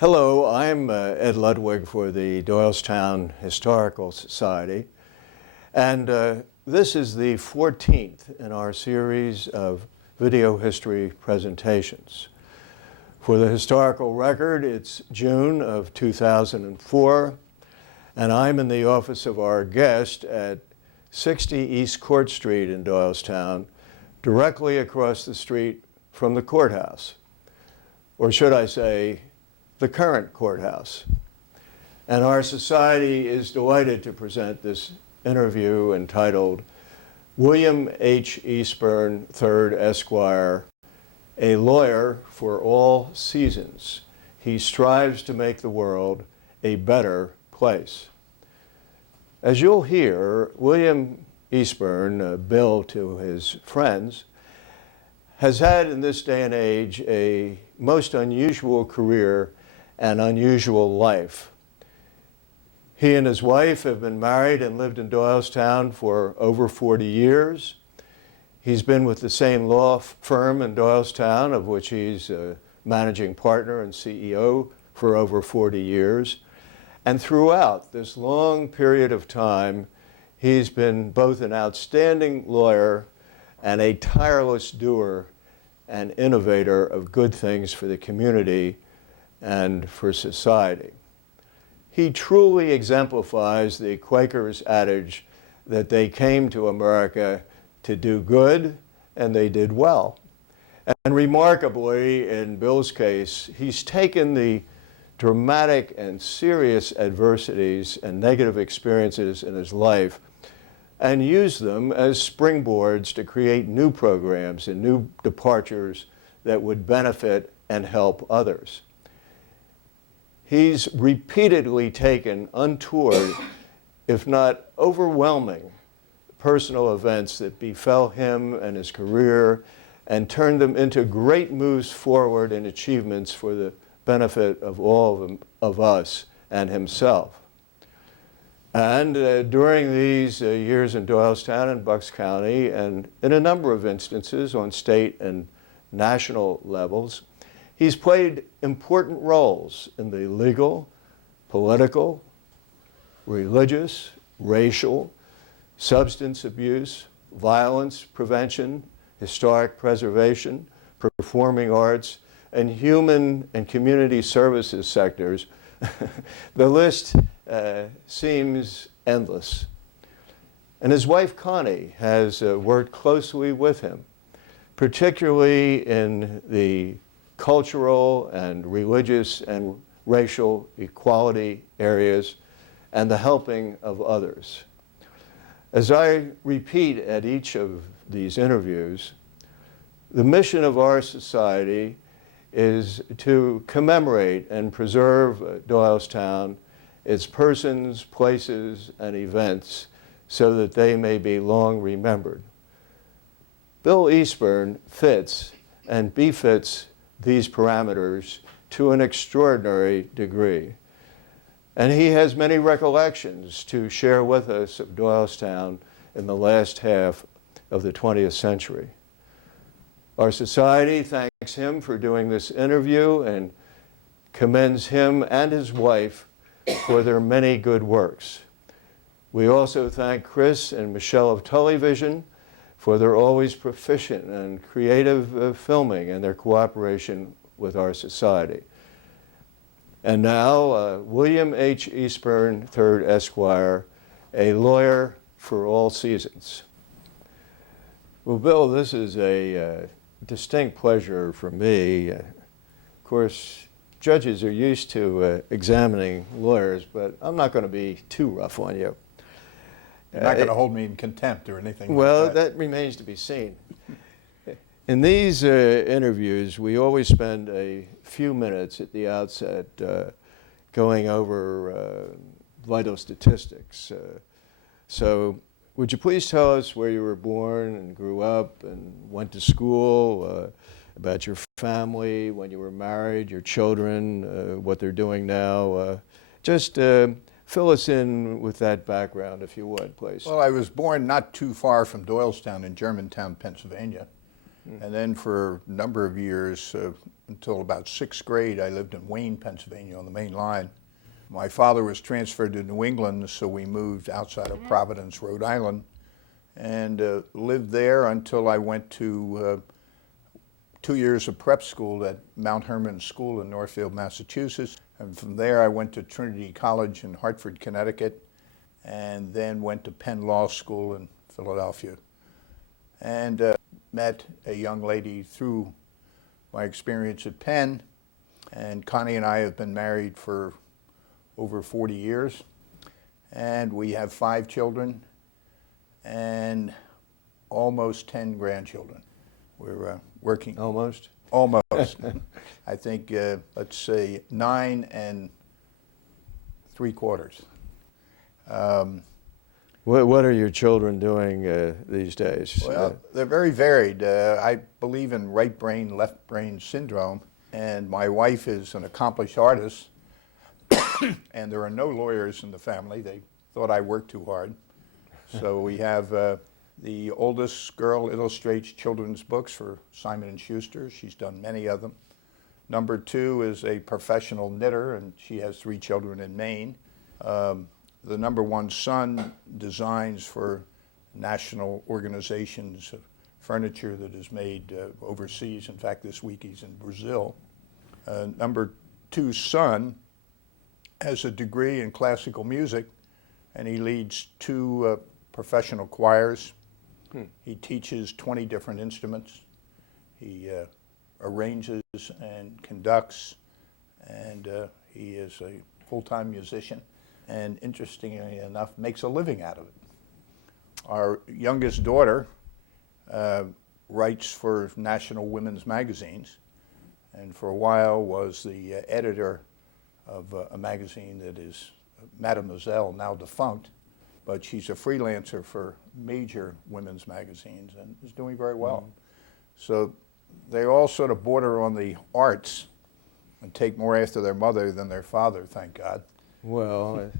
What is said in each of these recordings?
Hello, I'm Ed Ludwig for the Doylestown Historical Society, and this is the 14th in our series of video history presentations. For the historical record, it's June of 2004, and I'm in the office of our guest at 60 East Court Street in Doylestown, directly across the street from the courthouse, or should I say, the current courthouse. And our society is delighted to present this interview entitled William H. Eastburn, III, Esquire, a lawyer for all seasons. He strives to make the world a better place. As you'll hear, William Eastburn, Bill to his friends, has had in this day and age a most unusual career and unusual life. He and his wife have been married and lived in Doylestown for over 40 years. He's been with the same law firm in Doylestown, of which he's a managing partner and CEO for over 40 years. And throughout this long period of time, he's been both an outstanding lawyer and a tireless doer and innovator of good things for the community and for society. He truly exemplifies the Quakers' adage that they came to America to do good, and they did well. And remarkably, in Bill's case, he's taken the dramatic and serious adversities and negative experiences in his life and used them as springboards to create new programs and new departures that would benefit and help others. He's repeatedly taken untoward, if not overwhelming, personal events that befell him and his career and turned them into great moves forward and achievements for the benefit of all of us and himself. And during these years in Doylestown and Bucks County, and in a number of instances on state and national levels, he's played important roles in the legal, political, religious, racial, substance abuse, violence prevention, historic preservation, performing arts, and human and community services sectors. The list seems endless. And his wife, Connie, has worked closely with him, particularly in the cultural and religious and racial equality areas and the helping of others. As I repeat at each of these interviews, the mission of our society is to commemorate and preserve Doylestown, its persons, places, and events so that they may be long remembered. Bill Eastburn fits and befits these parameters to an extraordinary degree. And he has many recollections to share with us of Doylestown in the last half of the 20th century. Our society thanks him for doing this interview and commends him and his wife for their many good works. We also thank Chris and Michelle of Tullyvision for their always proficient and creative filming and their cooperation with our society. And now, William H. Eastburn, III, Esquire, a lawyer for all seasons. Well, Bill, this is a distinct pleasure for me. Of course, judges are used to examining lawyers, but I'm not going to be too rough on you. You're not going to hold me in contempt or anything well, like that. That remains to be seen. In these interviews, we always spend a few minutes at the outset going over vital statistics. So would you please tell us where you were born and grew up and went to school, about your family, when you were married, your children, what they're doing now? Just fill us in with that background, if you would, please. Well, I was born not too far from Doylestown in Germantown, Pennsylvania. And then for a number of years until about 6th grade, I lived in Wayne, Pennsylvania on the main line. My father was transferred to New England, so we moved outside of Providence, Rhode Island, and lived there until I went to 2 years of prep school at Mount Hermon School in Northfield, Massachusetts. And from there I went to Trinity College in Hartford, Connecticut, and then went to Penn Law School in Philadelphia. And met a young lady through my experience at Penn, and Connie and I have been married for over 40 years, and we have 5 children and almost 10 grandchildren. We're working. Almost? Almost. I think, let's say 9 3/4. What are your children doing these days? Well, they're very varied. I believe in right brain, left brain syndrome, and my wife is an accomplished artist, and there are no lawyers in the family. They thought I worked too hard. So we have the oldest girl illustrates children's books for Simon & Schuster. She's done many of them. Number 2 is a professional knitter, and she has 3 children in Maine. The number 1 son designs for national organizations of furniture that is made overseas. In fact, this week he's in Brazil. Number 2 son has a degree in classical music, and he leads 2 professional choirs. He teaches 20 different instruments. He arranges and conducts, and he is a full-time musician, and interestingly enough, makes a living out of it. Our youngest daughter writes for national women's magazines, and for a while was the editor of a magazine that is Mademoiselle, now defunct, but she's a freelancer for major women's magazines and is doing very well. So they all sort of border on the arts and take more after their mother than their father, thank God. Well,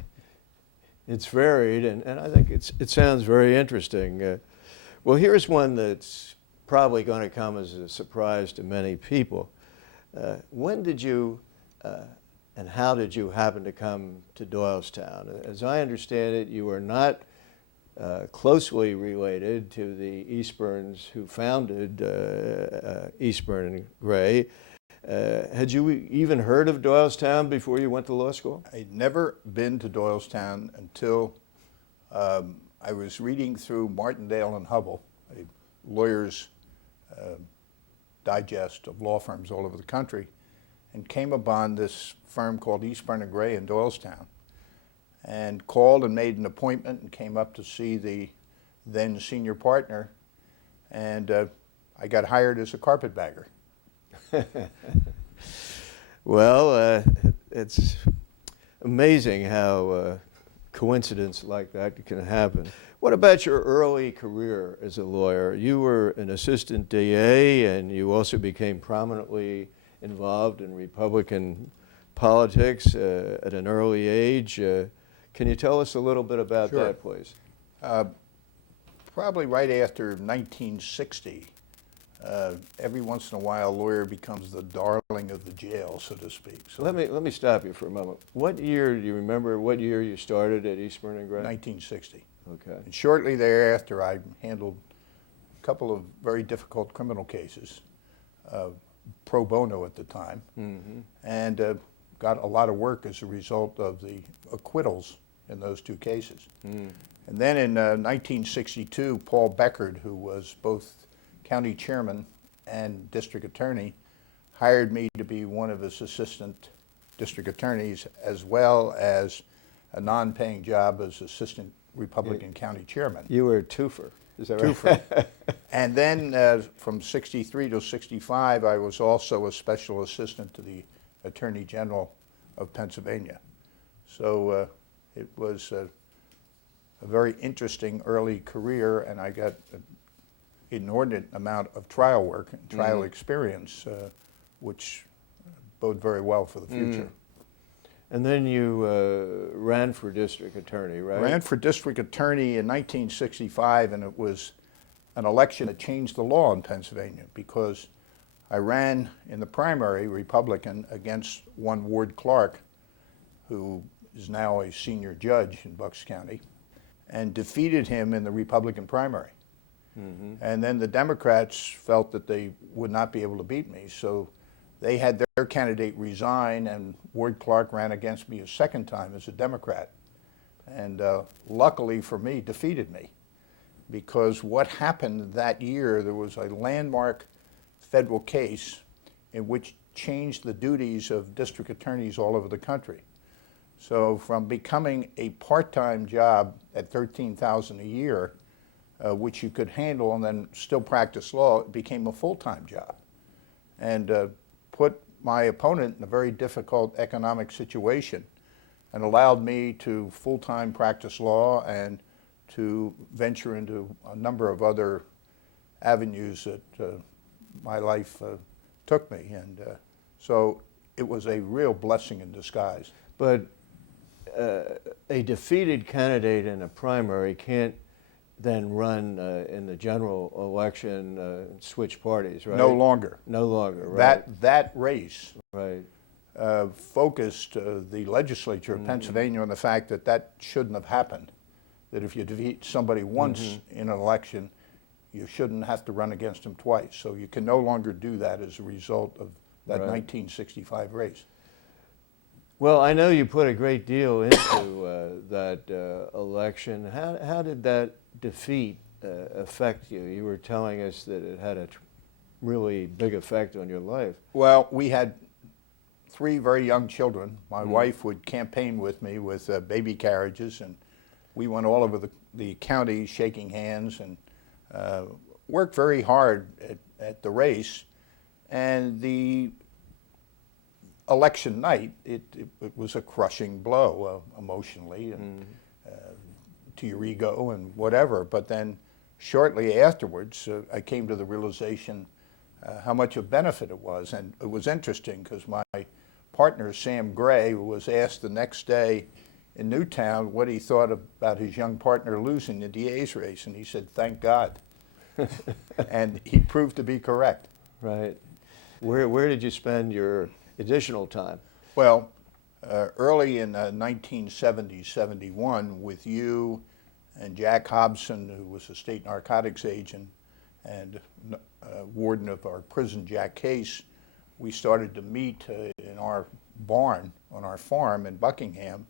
it's varied, and I think it sounds very interesting. Well, here's one that's probably going to come as a surprise to many people. When did you and how did you happen to come to Doylestown? As I understand it, you are not closely related to the Eastburns who founded Eastburn and Gray. Had you even heard of Doylestown before you went to law school? I'd never been to Doylestown until I was reading through Martindale and Hubble, a lawyer's digest of law firms all over the country, and came upon this firm called Eastburn and Gray in Doylestown, and called and made an appointment and came up to see the then senior partner, and I got hired as a carpetbagger. Well, it's amazing how coincidence like that can happen. What about your early career as a lawyer? You were an assistant DA, and you also became prominently involved in Republican politics at an early age. Can you tell us a little bit about Sure. that, please? Probably right after 1960, every once in a while, a lawyer becomes the darling of the jail, so to speak. So Let me stop you for a moment. What year, do you remember what year you started at Eastburn and Gray? 1960. Okay. And shortly thereafter, I handled a couple of very difficult criminal cases, pro bono at the time, and got a lot of work as a result of the acquittals in those 2 cases. And then in 1962, Paul Beckard, who was both county chairman and district attorney, hired me to be one of his assistant district attorneys, as well as a non-paying job as assistant Republican county chairman. You were a twofer, is that right? Twofer. And then from 63 to 65, I was also a special assistant to the Attorney General of Pennsylvania. So it was a very interesting early career, and I got an inordinate amount of trial work and trial experience, which bode very well for the future. And then you ran for district attorney, right? Ran for district attorney in 1965, and it was an election that changed the law in Pennsylvania, because I ran in the primary Republican against one Ward Clark, who is now a senior judge in Bucks County, and defeated him in the Republican primary. Mm-hmm. And then the Democrats felt that they would not be able to beat me, so they had their candidate resign, and Ward Clark ran against me a second time as a Democrat. And luckily for me, defeated me. Because what happened that year, there was a landmark federal case in which changed the duties of district attorneys all over the country. So from becoming a part-time job at $13,000 a year, which you could handle and then still practice law, it became a full-time job. And put my opponent in a very difficult economic situation and allowed me to full-time practice law and to venture into a number of other avenues that my life took me. And so it was a real blessing in disguise. But a defeated candidate in a primary can't then run in the general election, switch parties, right? No longer. No longer, right. That race right. focused the legislature of Pennsylvania on the fact that that shouldn't have happened. That if you defeat somebody once in an election, you shouldn't have to run against them twice. So you can no longer do that as a result of that 1965 race. Well, I know you put a great deal into that election. How did that defeat affect you? You were telling us that it had a really big effect on your life. Well, we had 3 very young children. My wife would campaign with me with baby carriages, and we went all over the county shaking hands and worked very hard at the race. And the election night, it was a crushing blow emotionally and to your ego and whatever. But then shortly afterwards, I came to the realization how much of benefit it was. And it was interesting because my partner, Sam Gray, was asked the next day in Newtown what he thought about his young partner losing the DA's race. And he said, "Thank God." And he proved to be correct. Right. Where did you spend your additional time? Well, early in 1970-71, with you and Jack Hobson, who was a state narcotics agent and warden of our prison, Jack Case, we started to meet in our barn on our farm in Buckingham,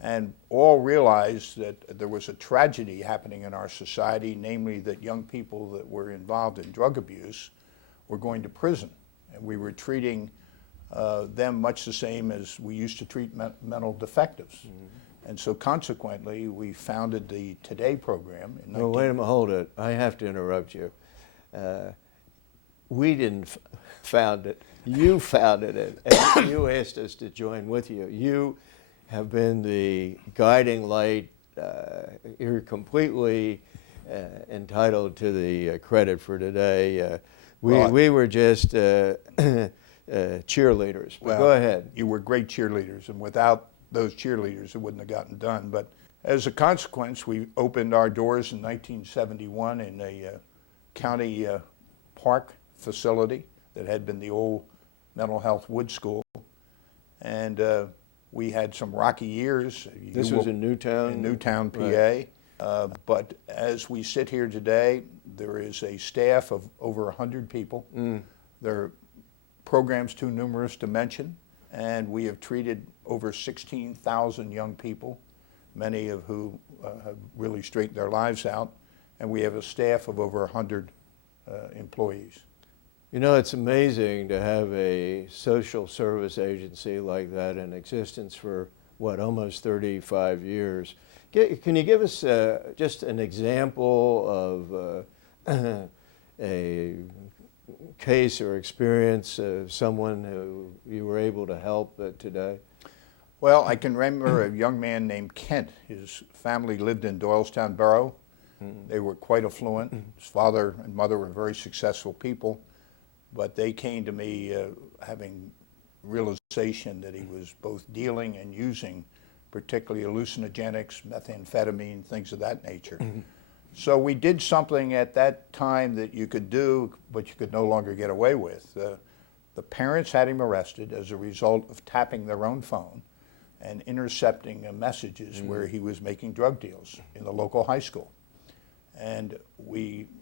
and all realized that there was a tragedy happening in our society, namely that young people that were involved in drug abuse were going to prison. And we were treating them much the same as we used to treat mental defectives. And so consequently, we founded the Today program. Well, wait a minute, hold it. I have to interrupt you. We didn't found it. You founded it, and you asked us to join with you. You have been the guiding light. You're completely entitled to the credit for today. We were just cheerleaders. But well, go ahead. You were great cheerleaders, and without those cheerleaders, it wouldn't have gotten done. But as a consequence, we opened our doors in 1971 in a county park facility that had been the old mental health wood school. And we had some rocky years. This was in Newtown? In Newtown, PA. Right. But as we sit here today, there is a staff of over 100 people. There are programs too numerous to mention, and we have treated over 16,000 young people, many of who have really straightened their lives out, and we have a staff of over 100 employees. You know, it's amazing to have a social service agency like that in existence for, what, almost 35 years. Can you give us just an example of a case or experience of someone who you were able to help today? Well, I can remember a young man named Kent. His family lived in Doylestown Borough. They were quite affluent. His father and mother were very successful people, but they came to me having realization that he was both dealing and using particularly hallucinogenics, methamphetamine, things of that nature. So we did something at that time that you could do, but you could no longer get away with. The parents had him arrested as a result of tapping their own phone and intercepting messages where he was making drug deals in the local high school. And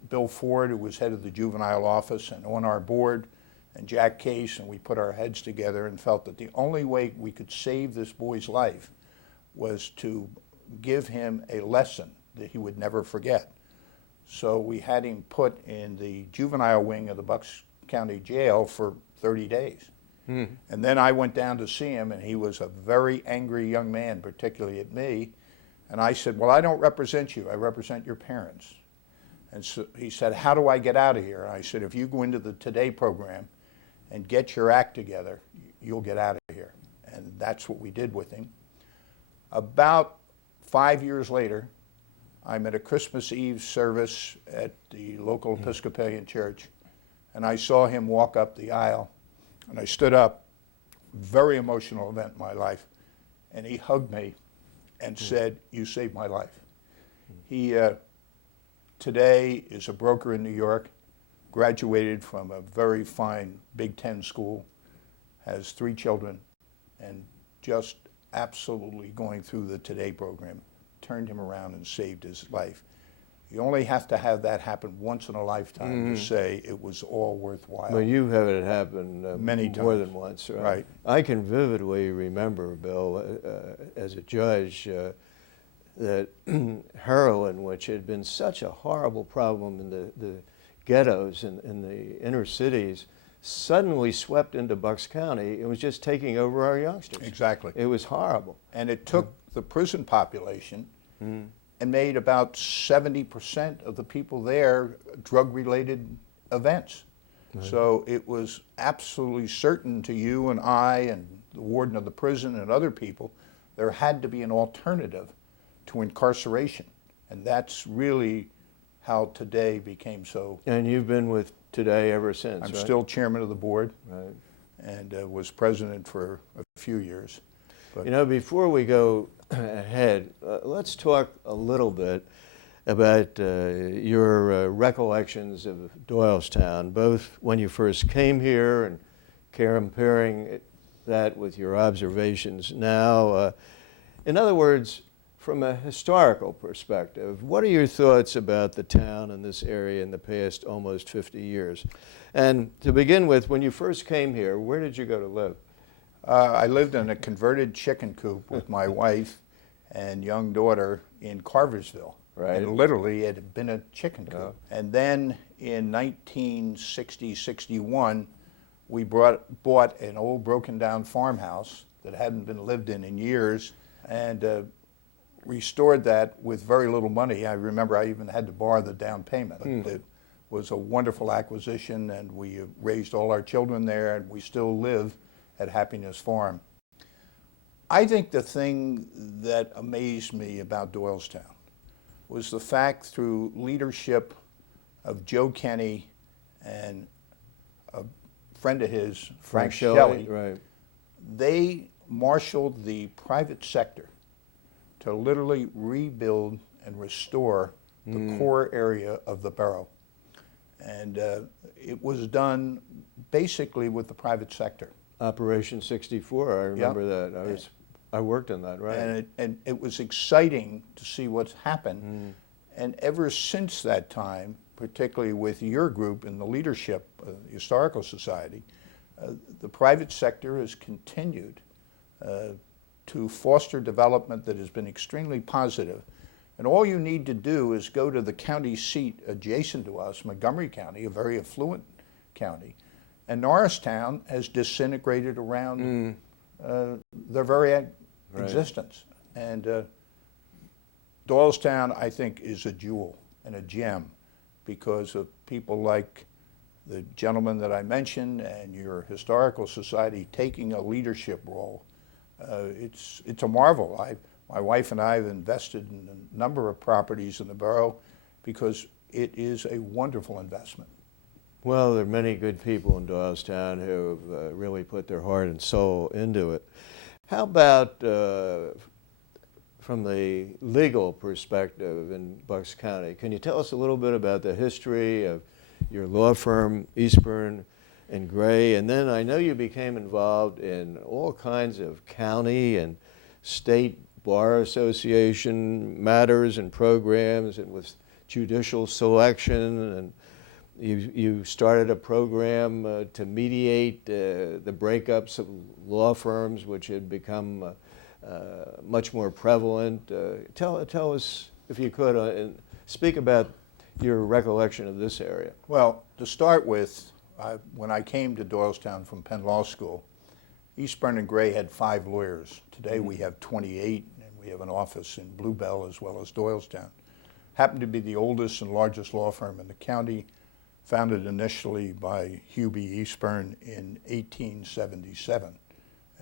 Bill Ford, who was head of the juvenile office, and on our board, and Jack Case, and we put our heads together and felt that the only way we could save this boy's life was to give him a lesson that he would never forget. So we had him put in the juvenile wing of the Bucks County Jail for 30 days. And then I went down to see him, and he was a very angry young man, particularly at me. And I said, well, I don't represent you, I represent your parents. And so he said, how do I get out of here? And I said, if you go into the Today program and get your act together, you'll get out of here. And that's what we did with him. About 5 years later, I'm at a Christmas Eve service at the local Episcopalian church, and I saw him walk up the aisle, and I stood up, very emotional event in my life, and he hugged me and said, you saved my life. He today is a broker in New York, graduated from a very fine Big Ten school, has 3 children, and just absolutely going through the Today program, turned him around and saved his life. You only have to have that happen once in a lifetime to say it was all worthwhile. Well, you've had it happen Many more times. than once, right? Right. I can vividly remember, Bill, as a judge, that heroin, which had been such a horrible problem in the ghettos in the inner cities, suddenly swept into Bucks County. It was just taking over our youngsters. Exactly. It was horrible. And it took the prison population and made about 70% of the people there drug-related events. So it was absolutely certain to you and I and the warden of the prison and other people, there had to be an alternative to incarceration. And that's really how Today became so. And you've been with Today ever since, I'm right? still chairman of the board, Right. and was president for a few years. But You know, before we go ahead, let's talk a little bit about your recollections of Doylestown, both when you first came here and comparing that with your observations now. In other words, from a historical perspective, what are your thoughts about the town and this area in the past almost 50 years? And to begin with, when you first came here, where did you go to live? I lived in a converted chicken coop with my wife and young daughter in Carversville. Right. And literally it had been a chicken coop. And then in 1960-61, we bought an old broken down farmhouse that hadn't been lived in years, and restored that with very little money. I remember I even had to borrow the down payment. It was a wonderful acquisition, and we raised all our children there, and we still live at Happiness Farm. I think the thing that amazed me about Doylestown was the fact, through leadership of Joe Kenny and a friend of his, Frank Shelley, right. they marshaled the private sector to literally rebuild and restore the core area of the borough. And it was done basically with the private sector. Operation 64, I remember that. I worked on that, right? And it was exciting to see what's happened. And ever since that time, particularly with your group in the leadership of the Historical Society, the private sector has continued to foster development that has been extremely positive. And all you need to do is go to the county seat adjacent to us, Montgomery County, a very affluent county, and Norristown has disintegrated around their very existence. And Doylestown, I think, is a jewel and a gem because of people like the gentleman that I mentioned and your Historical Society taking a leadership role. It's a marvel. My wife and I have invested in a number of properties in the borough because it is a wonderful investment. Well, there are many good people in Doylestown who have really put their heart and soul into it. How about from the legal perspective in Bucks County. Can you tell us a little bit about the history of your law firm, Eastburn and Gray? And then I know you became involved in all kinds of county and state bar association matters and programs, and with judicial selection, and you started a program to mediate the breakups of law firms, which had become much more prevalent. Tell us, if you could, and speak about your recollection of this area. Well, to start with, when I came to Doylestown from Penn Law School, Eastburn and Gray had 5 lawyers. Today we have 28, and we have an office in Bluebell as well as Doylestown. Happened to be the oldest and largest law firm in the county, founded initially by Hugh B. Eastburn in 1877,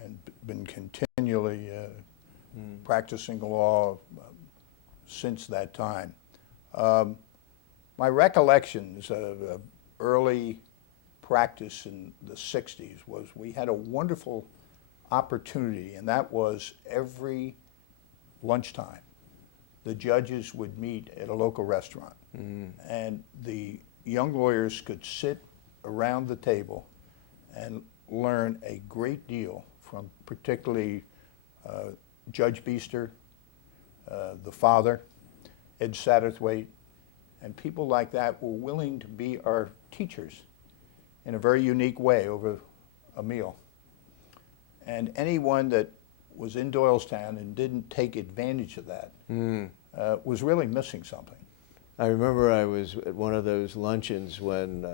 and been continually practicing law since that time. My recollections of early practice in the 60s was we had a wonderful opportunity, and that was every lunchtime the judges would meet at a local restaurant, and the young lawyers could sit around the table and learn a great deal from particularly Judge Beester, the father, Ed Satterthwaite, and people like that were willing to be our teachers in a very unique way over a meal. And anyone that was in Doylestown and didn't take advantage of that was really missing something. I remember I was at one of those luncheons when,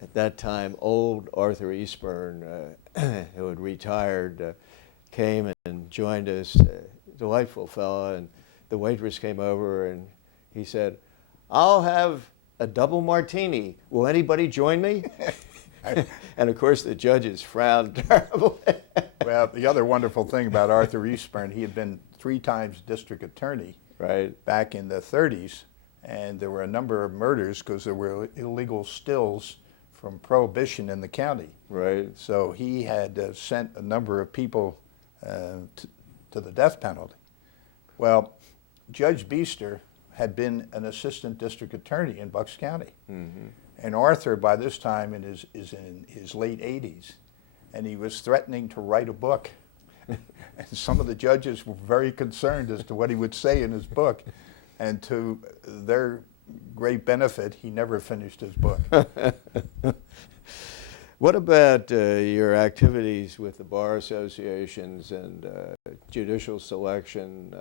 at that time, old Arthur Eastburn, who had retired, came and joined us. Delightful fellow, and the waitress came over and he said, "I'll have a double martini. Will anybody join me?" And of course the judges frowned terribly. Well, the other wonderful thing about Arthur Eastburn, he had been 3 times district attorney back in the 30s, and there were a number of murders because there were illegal stills from Prohibition in the county. Right. So he had sent a number of people to the death penalty. Well, Judge Beester had been an assistant district attorney in Bucks County. And Arthur, by this time, is in his late 80s, and he was threatening to write a book. And some of the judges were very concerned as to what he would say in his book. And to their great benefit, he never finished his book. What about your activities with the bar associations and judicial selection?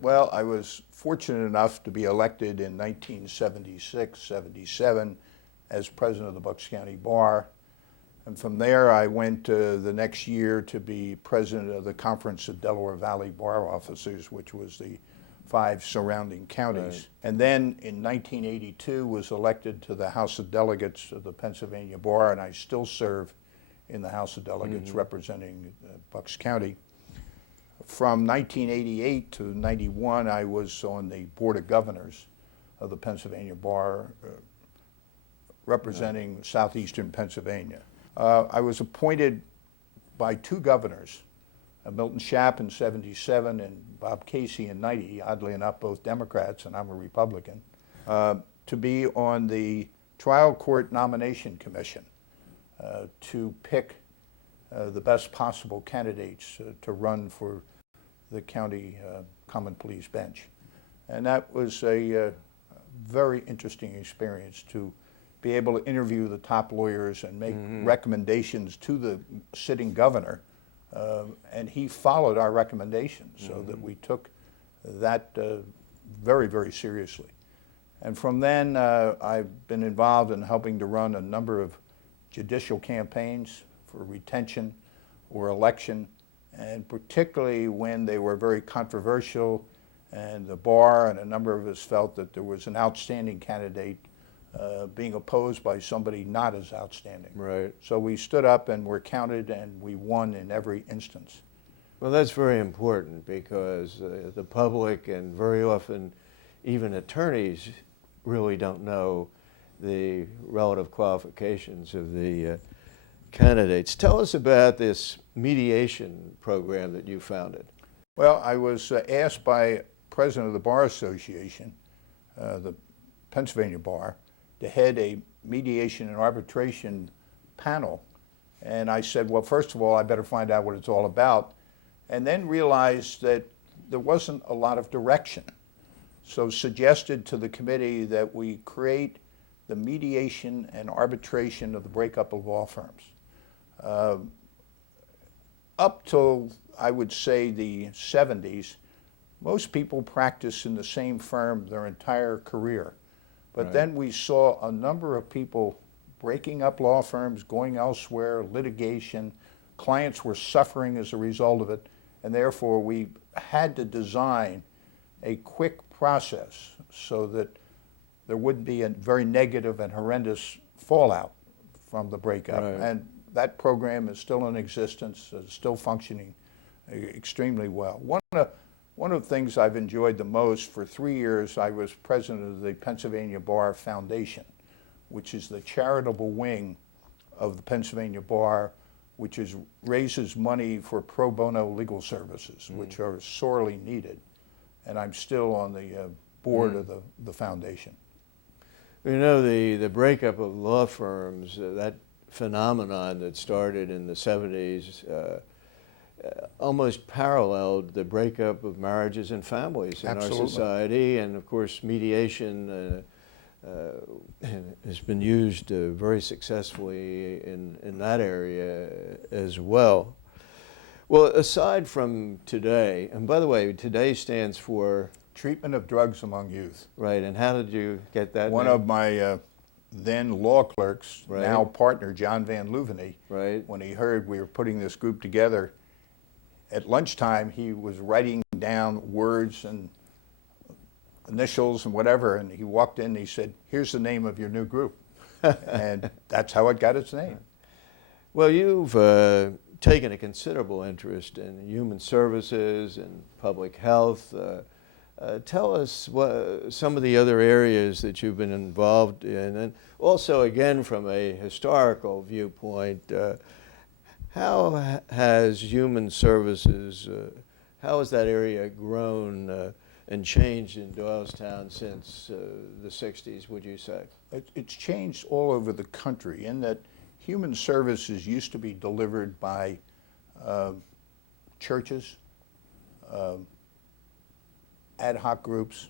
Well, I was fortunate enough to be elected in 1976, 77 as president of the Bucks County Bar. And from there, I went the next year to be president of the Conference of Delaware Valley Bar Officers, which was the 5 surrounding counties. Right. And then in 1982 was elected to the House of Delegates of the Pennsylvania Bar, and I still serve in the House of Delegates representing Bucks County. From 1988 to 91, I was on the Board of Governors of the Pennsylvania Bar, representing southeastern Pennsylvania. I was appointed by 2 governors, Milton Schaap in 77 and Bob Casey in 90, oddly enough both Democrats and I'm a Republican, to be on the Trial Court Nomination Commission to pick the best possible candidates to run for the county Common Pleas bench. And that was a very interesting experience to be able to interview the top lawyers and make recommendations to the sitting governor. And he followed our recommendations, so that we took that very, very seriously. And from then, I've been involved in helping to run a number of judicial campaigns for retention or election, and particularly when they were very controversial, and the bar and a number of us felt that there was an outstanding candidate being opposed by somebody not as outstanding. Right. So we stood up and were counted, and we won in every instance. Well, that's very important, because the public and very often even attorneys really don't know the relative qualifications of the candidates. Tell us about this mediation program that you founded. Well, I was asked by President of the Bar Association, the Pennsylvania Bar, to head a mediation and arbitration panel. And I said, well, first of all, I better find out what it's all about, and then realized that there wasn't a lot of direction. So suggested to the committee that we create the mediation and arbitration of the breakup of law firms. Up till, I would say, the 70s, most people practiced in the same firm their entire career. But then we saw a number of people breaking up law firms, going elsewhere, litigation. Clients were suffering as a result of it, and therefore we had to design a quick process so that there wouldn't be a very negative and horrendous fallout from the breakup. And that program is still in existence, still functioning extremely well. One of the things I've enjoyed the most, for 3 years I was president of the Pennsylvania Bar Foundation, which is the charitable wing of the Pennsylvania Bar, which raises money for pro bono legal services, which are sorely needed. And I'm still on the board of the foundation. You know, the breakup of law firms, that phenomenon that started in the 70s, almost paralleled the breakup of marriages and families in our society. And of course, mediation has been used very successfully in that area as well. Well, aside from today, and by the way, today stands for? Treatment of Drugs Among Youth. Right, and how did you get that One name? of my then law clerks, now partner, John Van Leuveney, when he heard we were putting this group together, at lunchtime he was writing down words and initials and whatever, and he walked in and he said, here's the name of your new group. And that's how it got its name. Well, you've taken a considerable interest in human services and public health. Tell us some of the other areas that you've been involved in, and also, again, from a historical viewpoint, how has human services, how has that area grown and changed in Doylestown since the 60s, would you say? It's changed all over the country in that human services used to be delivered by churches, ad hoc groups,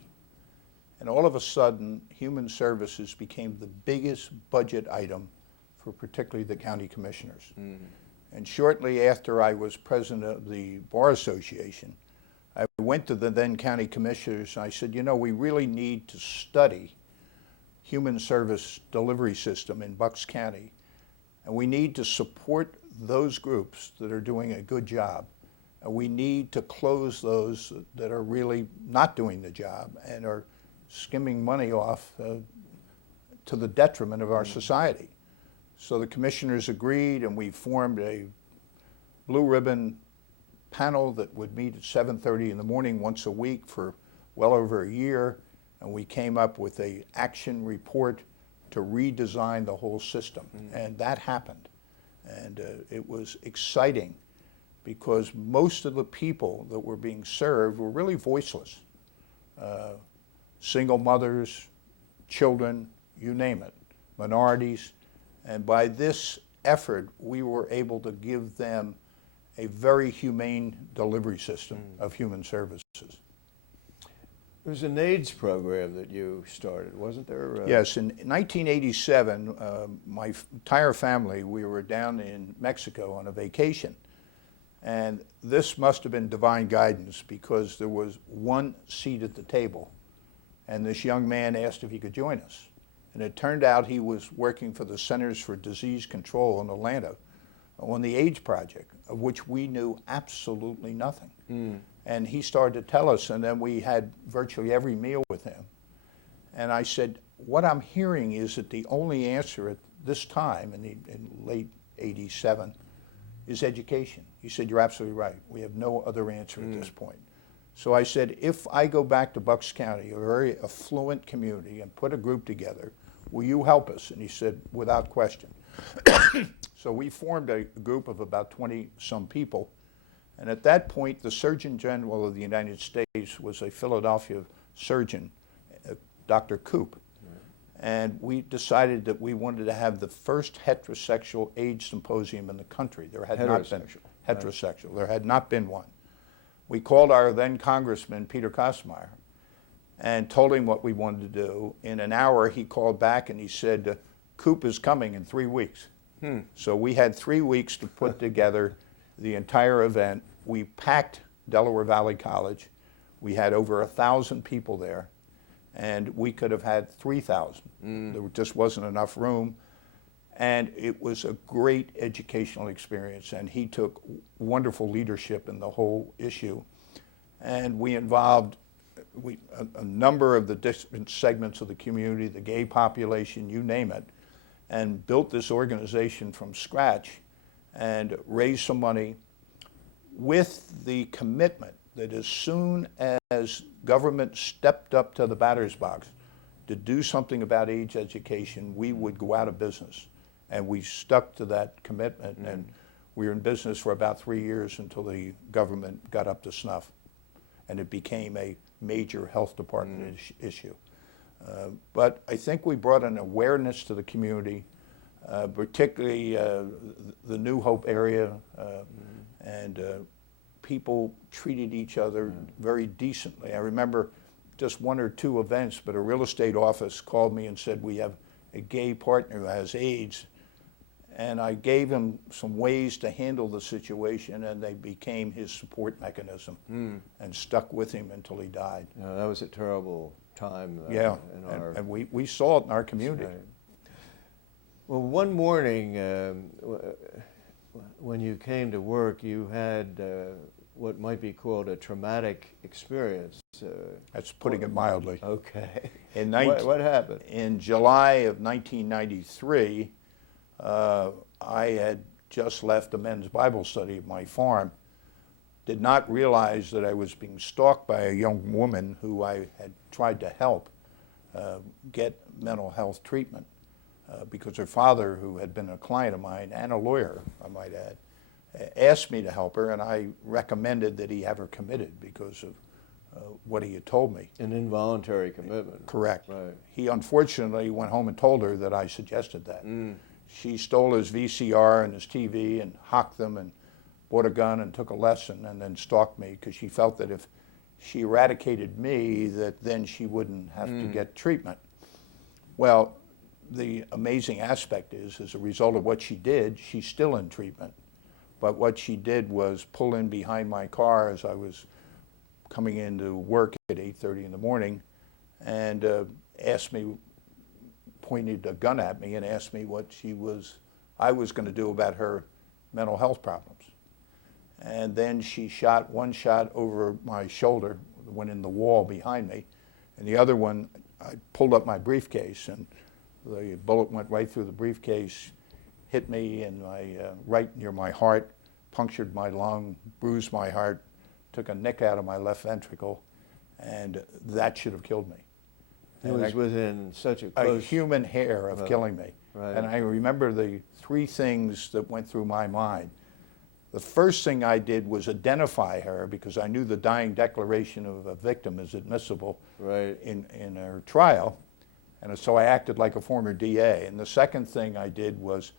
and all of a sudden human services became the biggest budget item for particularly the county commissioners. And shortly after I was president of the Bar Association, I went to the then county commissioners and I said, you know, we really need to study human service delivery system in Bucks County, and we need to support those groups that are doing a good job. We need to close those that are really not doing the job and are skimming money off to the detriment of our society. So the commissioners agreed, and we formed a blue ribbon panel that would meet at 7:30 in the morning once a week for well over a year, and we came up with an action report to redesign the whole system. And that happened, and it was exciting, because most of the people that were being served were really voiceless. Single mothers, children, you name it, minorities. And by this effort, we were able to give them a very humane delivery system of human services. There was an AIDS program that you started, wasn't there? Yes, in 1987, my entire family, we were down in Mexico on a vacation. And this must have been divine guidance, because there was one seat at the table, and this young man asked if he could join us. And it turned out he was working for the Centers for Disease Control in Atlanta on the AIDS project, of which we knew absolutely nothing. And he started to tell us, and then we had virtually every meal with him. And I said, what I'm hearing is that the only answer at this time, in late 87, is education. He said, you're absolutely right. We have no other answer at this point. So I said, if I go back to Bucks County, a very affluent community, and put a group together, will you help us? And he said, without question. So we formed a group of about 20-some people, And at that point, the Surgeon General of the United States was a Philadelphia surgeon, Dr. Koop. And we decided that we wanted to have the first heterosexual AIDS symposium in the country. There had not been heterosexual. Right. There had not been one. We called our then Congressman, Peter Kosmeyer, and told him what we wanted to do. In an hour, he called back and he said, Koop is coming in 3 weeks. So we had 3 weeks to put together the entire event. We packed Delaware Valley College. We had over 1,000 people there, and we could have had 3,000. There just wasn't enough room. And it was a great educational experience, and he took wonderful leadership in the whole issue. And we involved a number of the different segments of the community, the gay population, you name it, and built this organization from scratch and raised some money with the commitment that as soon as government stepped up to the batter's box to do something about AIDS education, we would go out of business. And we stuck to that commitment, and we were in business for about 3 years until the government got up to snuff, and it became a major health department issue. But I think we brought an awareness to the community, particularly the New Hope area, and people treated each other very decently. I remember just 1 or 2 events, but a real estate office called me and said, we have a gay partner who has AIDS. And I gave him some ways to handle the situation, and they became his support mechanism and stuck with him until he died. Yeah, that was a terrible time. Yeah, and we saw it in our community. Right. Well, one morning when you came to work, you had what might be called a traumatic experience. That's putting it mildly. Okay. What happened? In July of 1993, I had just left a men's Bible study at my farm, did not realize that I was being stalked by a young woman who I had tried to help get mental health treatment because her father, who had been a client of mine and a lawyer, I might add, asked me to help her, and I recommended that he have her committed because of what he had told me. An involuntary commitment. Correct. Right. He unfortunately went home and told her that I suggested that. She stole his VCR and his TV and hocked them and bought a gun and took a lesson and then stalked me because she felt that if she eradicated me, that then she wouldn't have to get treatment. Well, the amazing aspect is, as a result of what she did, she's still in treatment. But what she did was pull in behind my car as I was coming into work at 8:30 in the morning and asked me, pointed a gun at me and asked me what I was going to do about her mental health problems. And then she shot one shot over my shoulder, went in the wall behind me, and the other one, I pulled up my briefcase and the bullet went right through the briefcase, hit me in right near my heart, punctured my lung, bruised my heart, took a nick out of my left ventricle, and that should have killed me. It was within such a close... A human hair of killing me. Right. And I remember the 3 things that went through my mind. The first thing I did was identify her because I knew the dying declaration of a victim is admissible in her trial. And so I acted like a former DA. And the second thing I did was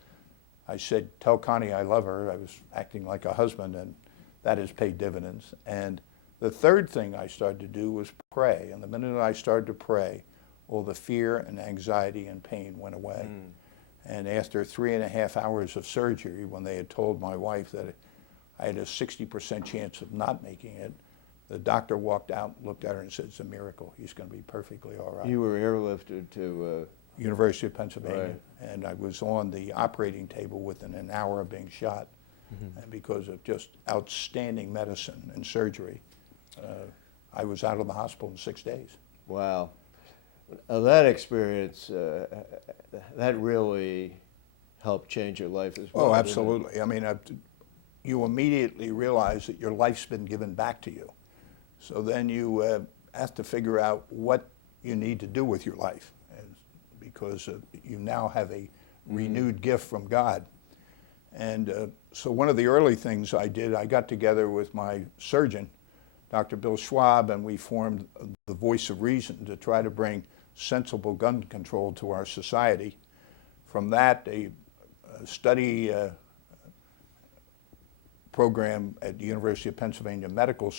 I said, tell Connie I love her. I was acting like a husband, and that has paid dividends. And the third thing I started to do was pray. And the minute I started to pray, all the fear and anxiety and pain went away. And after 3.5 hours of surgery, when they had told my wife that I had a 60% chance of not making it, the doctor walked out, looked at her and said, it's a miracle. He's going to be perfectly all right. You were airlifted to... University of Pennsylvania. And I was on the operating table within an hour of being shot. And because of just outstanding medicine and surgery, I was out of the hospital in 6 days. Wow. That experience, that really helped change your life as well. Oh, absolutely. I mean, you immediately realize that your life's been given back to you. So then you have to figure out what you need to do with your life, because you now have a renewed gift from God. And so one of the early things I did, I got together with my surgeon, Dr. Bill Schwab, and we formed the Voice of Reason to try to bring sensible gun control to our society. From that, a study program at the University of Pennsylvania Medical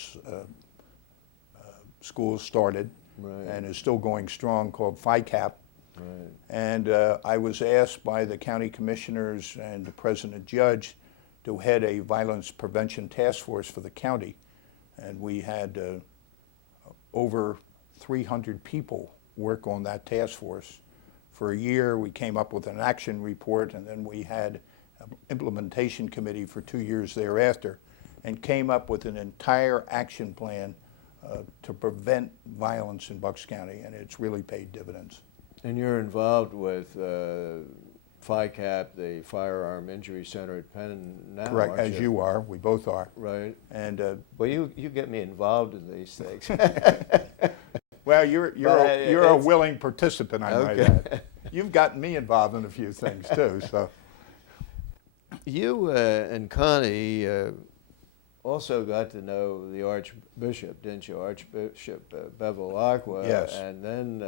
School started, Right. and is still going strong, called FICAP. Right. And I was asked by the county commissioners and the president judge to head a violence prevention task force for the county. And we had over 300 people work on that task force. For a year, we came up with an action report, and then we had an implementation committee for 2 years thereafter, and came up with an entire action plan to prevent violence in Bucks County, and it's really paid dividends. And you're involved with FICAP, the Firearm Injury Center at Penn now, Correct, aren't as you are, we both are. Right. And Well, you get me involved in these things. well, you're a willing participant, I might Okay. add. You've gotten me involved in a few things too. So You and Connie also got to know the Archbishop, didn't you? Archbishop Bevilacqua. Yes. And then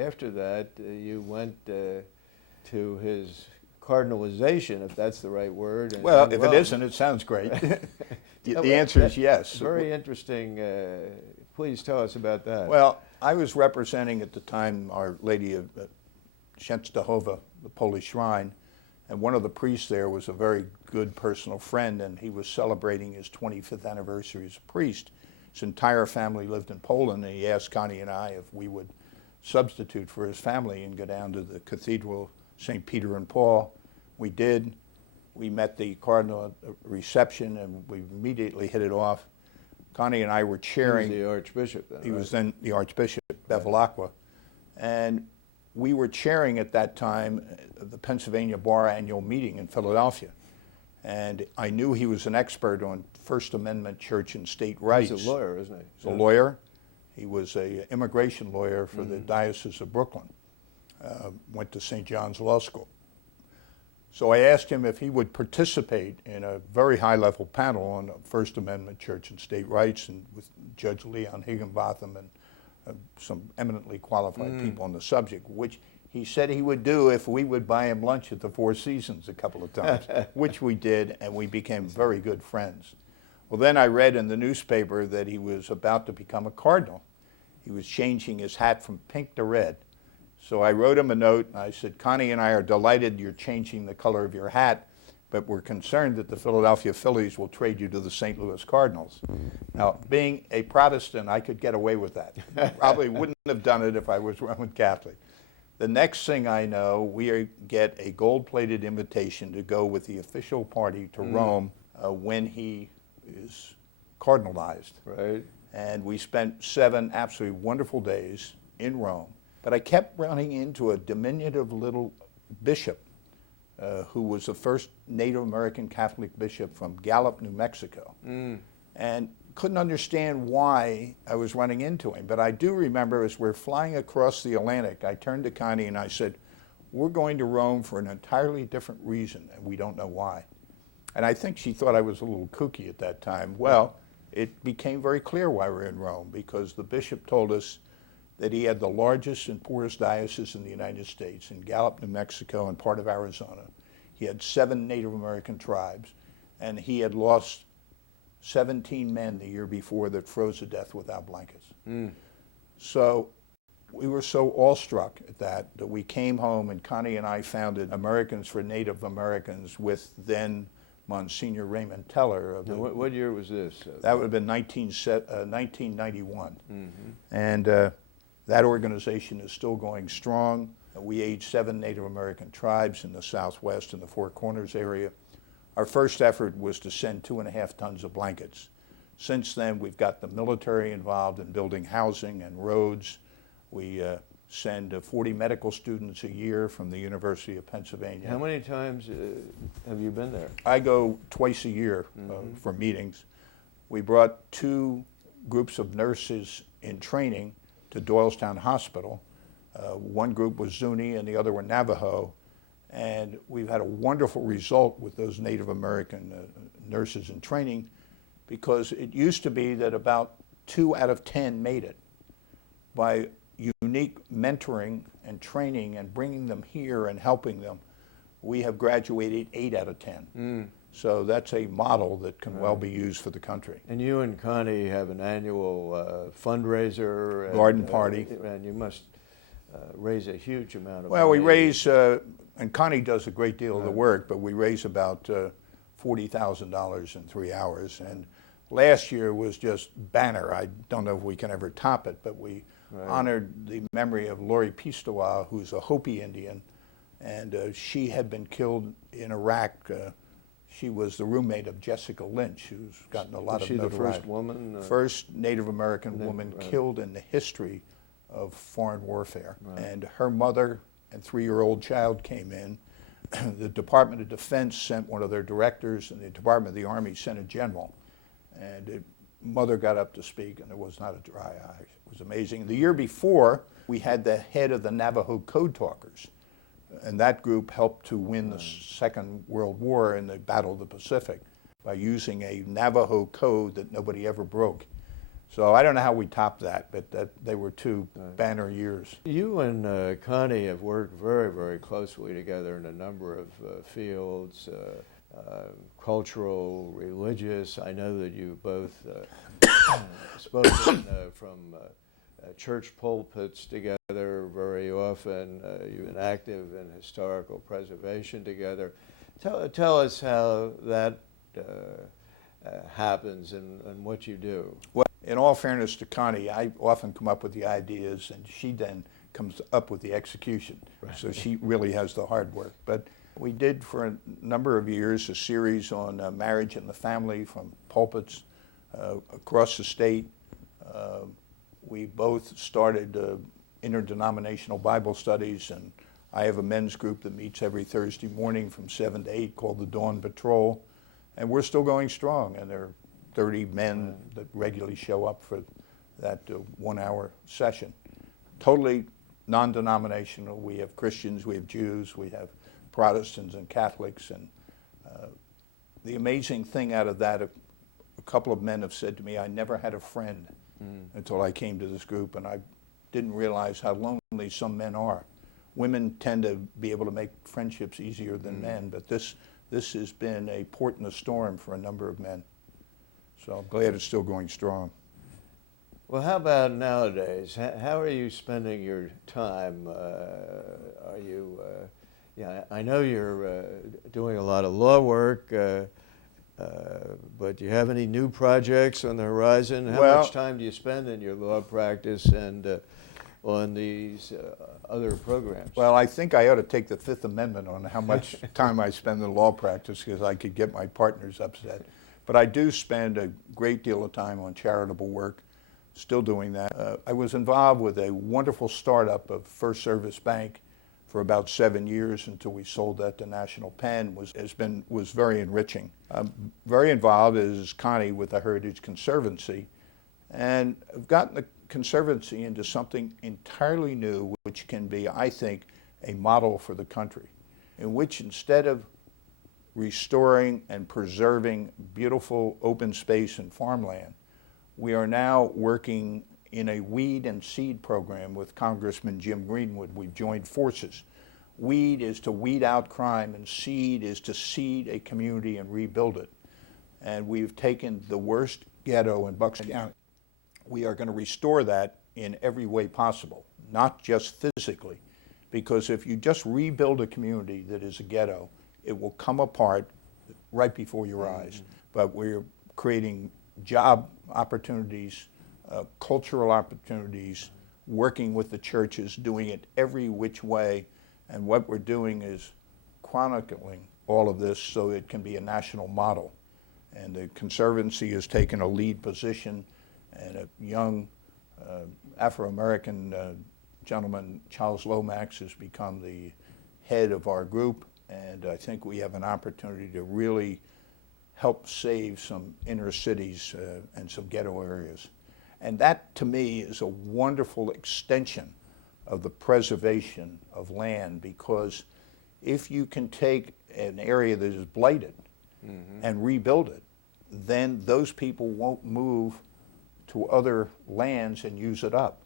after that, you went to his cardinalization, if that's the right word. And, well, if it isn't, it sounds great. The answer is yes. Very interesting. Please tell us about that. Well, I was representing at the time Our Lady of Częstochowa, the Polish shrine, and one of the priests there was a very good personal friend, and he was celebrating his 25th anniversary as a priest. His entire family lived in Poland, and he asked Connie and I if we would substitute for his family and go down to the Cathedral St. Peter and Paul. We did. We met the cardinal at the reception, and we immediately hit it off. Connie and I were chairing. He was the Archbishop then, He right? was then the Archbishop, Bevilacqua. And we were chairing at that time the Pennsylvania Bar annual meeting in Philadelphia. And I knew he was an expert on First Amendment church and state rights. He's a lawyer, isn't he? He's a lawyer. He was an immigration lawyer for the Diocese of Brooklyn. Went to St. John's Law School. So I asked him if he would participate in a very high-level panel on First Amendment church and state rights, and with Judge Leon Higginbotham and some eminently qualified people on the subject, which he said he would do if we would buy him lunch at the Four Seasons a couple of times, which we did, and we became very good friends. Well, then I read in the newspaper that he was about to become a cardinal. He was changing his hat from pink to red. So I wrote him a note, and I said, Connie and I are delighted you're changing the color of your hat, but we're concerned that the Philadelphia Phillies will trade you to the St. Louis Cardinals. Now, being a Protestant, I could get away with that. Probably wouldn't have done it if I was Roman Catholic. The next thing I know, we get a gold-plated invitation to go with the official party to Rome when he is cardinalized. Right. And we spent 7 absolutely wonderful days in Rome. But I kept running into a diminutive little bishop who was the first Native American Catholic bishop from Gallup, New Mexico. And couldn't understand why I was running into him. But I do remember as we're flying across the Atlantic, I turned to Connie and I said, we're going to Rome for an entirely different reason, and we don't know why. And I think she thought I was a little kooky at that time. Well, it became very clear why we're in Rome, because the bishop told us that he had the largest and poorest diocese in the United States, in Gallup, New Mexico, and part of Arizona. He had 7 Native American tribes, and he had lost 17 men the year before that froze to death without blankets. So we were so awestruck at that we came home, and Connie and I founded Americans for Native Americans with then Monsignor Raymond Teller. Of the, What year was this? that would have been 1991. And that organization is still going strong. We aid 7 Native American tribes in the Southwest and the Four Corners area. Our first effort was to send 2.5 tons of blankets. Since then, we've got the military involved in building housing and roads. We send 40 medical students a year from the University of Pennsylvania. How many times have you been there? I go twice a year for meetings. We brought 2 groups of nurses in training to Doylestown Hospital. One group was Zuni and the other were Navajo. And we've had a wonderful result with those Native American nurses in training, because it used to be that about 2 out of 10 made it. By unique mentoring and training and bringing them here and helping them, we have graduated 8 out of 10. So that's a model that can well be used for the country. And you and Connie have an annual fundraiser. Garden party. And you must raise a huge amount of Well, money. we raise, and Connie does a great deal of the work, but we raise about $40,000 in 3 hours. And last year was just banner. I don't know if we can ever top it, but we honored the memory of Lori Pistowa, who's a Hopi Indian, and she had been killed in Iraq. She was the roommate of Jessica Lynch, who's gotten a lot of notoriety. Was she the first woman? First Native American woman killed in the history of foreign warfare. And her mother and 3-year-old child came in. The Department of Defense sent one of their directors, and the Department of the Army sent a general. And mother got up to speak, and there was not a dry eye. It was amazing. The year before, we had the head of the Navajo Code Talkers, and that group helped to win the Second World War in the Battle of the Pacific by using a Navajo code that nobody ever broke. So I don't know how we topped that, but they were 2 banner years. You and Connie have worked very, very closely together in a number of fields, cultural, religious. I know that you both spoken from church pulpits together very often. You've been active in historical preservation together. Tell us how that happens and what you do. Well, in all fairness to Connie, I often come up with the ideas, and she then comes up with the execution. So she really has the hard work. But we did for a number of years a series on marriage and the family from pulpits across the state. We both started interdenominational Bible studies, and I have a men's group that meets every Thursday morning from 7 to 8 called the Dawn Patrol, and we're still going strong, and there are 30 men that regularly show up for that 1-hour session. Totally non-denominational. We have Christians, we have Jews, we have Protestants and Catholics, and the amazing thing out of that, a couple of men have said to me, I never had a friend until I came to this group, and I didn't realize how lonely some men are. Women tend to be able to make friendships easier than men, but this has been a port in the storm for a number of men. So I'm glad it's still going strong. Well, how about nowadays? How are you spending your time? Are you, I know you're doing a lot of law work, but do you have any new projects on the horizon? How much time do you spend in your law practice and on these other programs? Well, I think I ought to take the Fifth Amendment on how much time I spend in law practice, because I could get my partners upset. But I do spend a great deal of time on charitable work, still doing that. I was involved with a wonderful startup of First Service Bank for about 7 years until we sold that to National Penn. Was very enriching. I'm very involved, as Connie, with the Heritage Conservancy, and I've gotten the Conservancy into something entirely new, which can be, I think, a model for the country, in which instead of restoring and preserving beautiful open space and farmland, we are now working in a weed and seed program with Congressman Jim Greenwood. We've joined forces. Weed is to weed out crime, and seed is to seed a community and rebuild it. And we've taken the worst ghetto in Bucks County. We are going to restore that in every way possible, not just physically, because if you just rebuild a community that is a ghetto, it will come apart right before your eyes. But we're creating job opportunities, cultural opportunities, working with the churches, doing it every which way. And what we're doing is chronicling all of this so it can be a national model. And the Conservancy has taken a lead position, and a young Afro-American gentleman, Charles Lomax, has become the head of our group. And I think we have an opportunity to really help save some inner cities and some ghetto areas. And that, to me, is a wonderful extension of the preservation of land, because if you can take an area that is blighted and rebuild it, then those people won't move to other lands and use it up,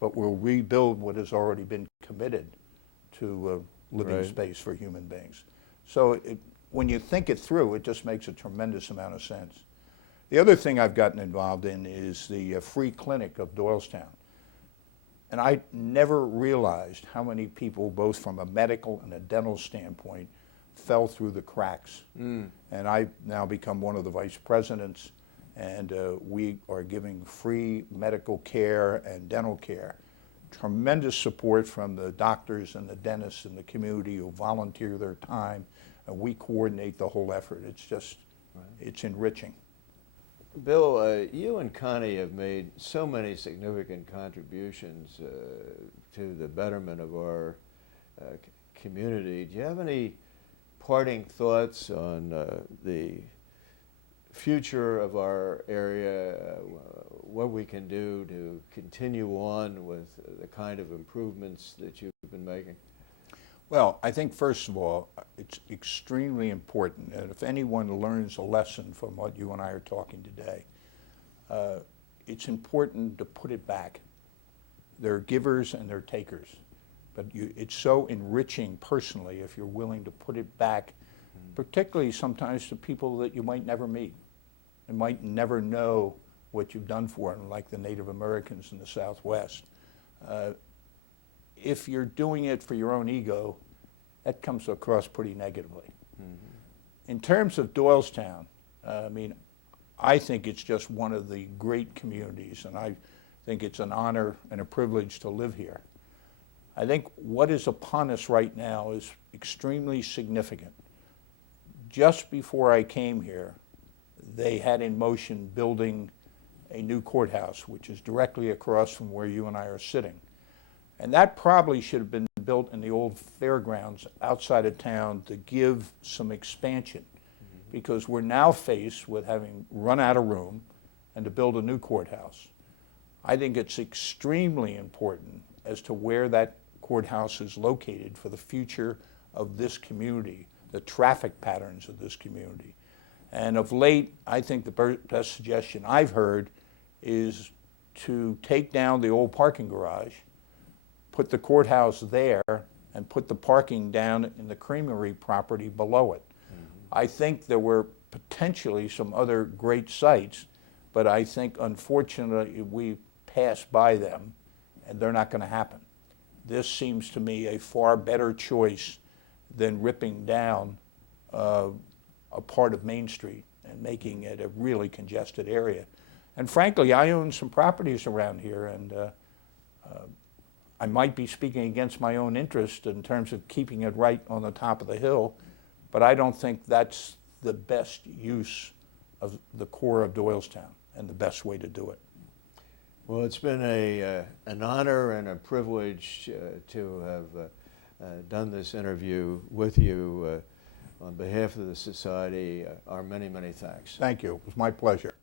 but will rebuild what has already been committed to living Right. space for human beings. So when you think it through, it just makes a tremendous amount of sense. The other thing I've gotten involved in is the free clinic of Doylestown. And I never realized how many people, both from a medical and a dental standpoint, fell through the cracks. And I've now become one of the vice presidents, and we are giving free medical care and dental care. Tremendous support from the doctors and the dentists in the community who volunteer their time, and we coordinate the whole effort. It's just, it's enriching. Bill, you and Connie have made so many significant contributions to the betterment of our community. Do you have any parting thoughts on the future of our area, what we can do to continue on with the kind of improvements that you've been making? Well, I think first of all, it's extremely important, and if anyone learns a lesson from what you and I are talking today, it's important to put it back. There are givers and there are takers, but it's so enriching personally if you're willing to put it back, particularly sometimes to people that you might never meet and might never know what you've done for them, like the Native Americans in the Southwest. If you're doing it for your own ego, that comes across pretty negatively. In terms of Doylestown, I think it's just one of the great communities, and I think it's an honor and a privilege to live here. I think what is upon us right now is extremely significant. Just before I came here, they had in motion building a new courthouse, which is directly across from where you and I are sitting. And that probably should have been built in the old fairgrounds outside of town to give some expansion, because we're now faced with having run out of room and to build a new courthouse. I think it's extremely important as to where that courthouse is located for the future of this community, the traffic patterns of this community. And of late, I think the best suggestion I've heard is to take down the old parking garage, put the courthouse there, and put the parking down in the creamery property below it. I think there were potentially some other great sites, but I think unfortunately we passed by them and they're not going to happen. This seems to me a far better choice than ripping down a part of Main Street and making it a really congested area. And frankly, I own some properties around here, and I might be speaking against my own interest in terms of keeping it right on the top of the hill, but I don't think that's the best use of the core of Doylestown and the best way to do it. Well, it's been an honor and a privilege to have done this interview with you. On behalf of the Society, our many, many thanks. Thank you. It was my pleasure.